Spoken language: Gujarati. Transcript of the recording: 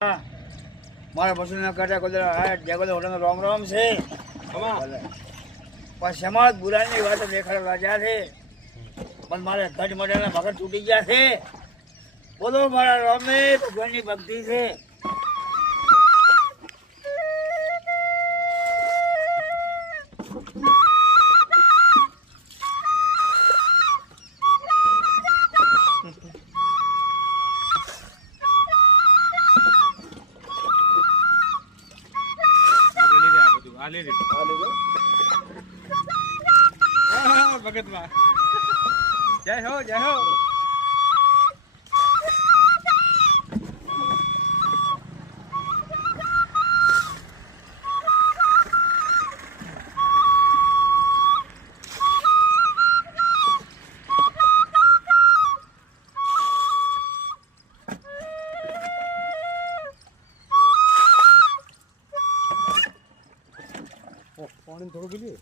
મારા પશુના કાંટા કોદરા હાટ જગત હોટલનો રોમ રોમ છે. પણ સમાજ બુરાની વાત દેખાડો રાજા છે. પણ મારે ગઢ મઢાના ભગત તૂટી ગયા છે. બોલો મારા રોમે ભગવાનની ભક્તિ છે. ભગતમાં જય હો જય હો. પાણી થોડું પીલી.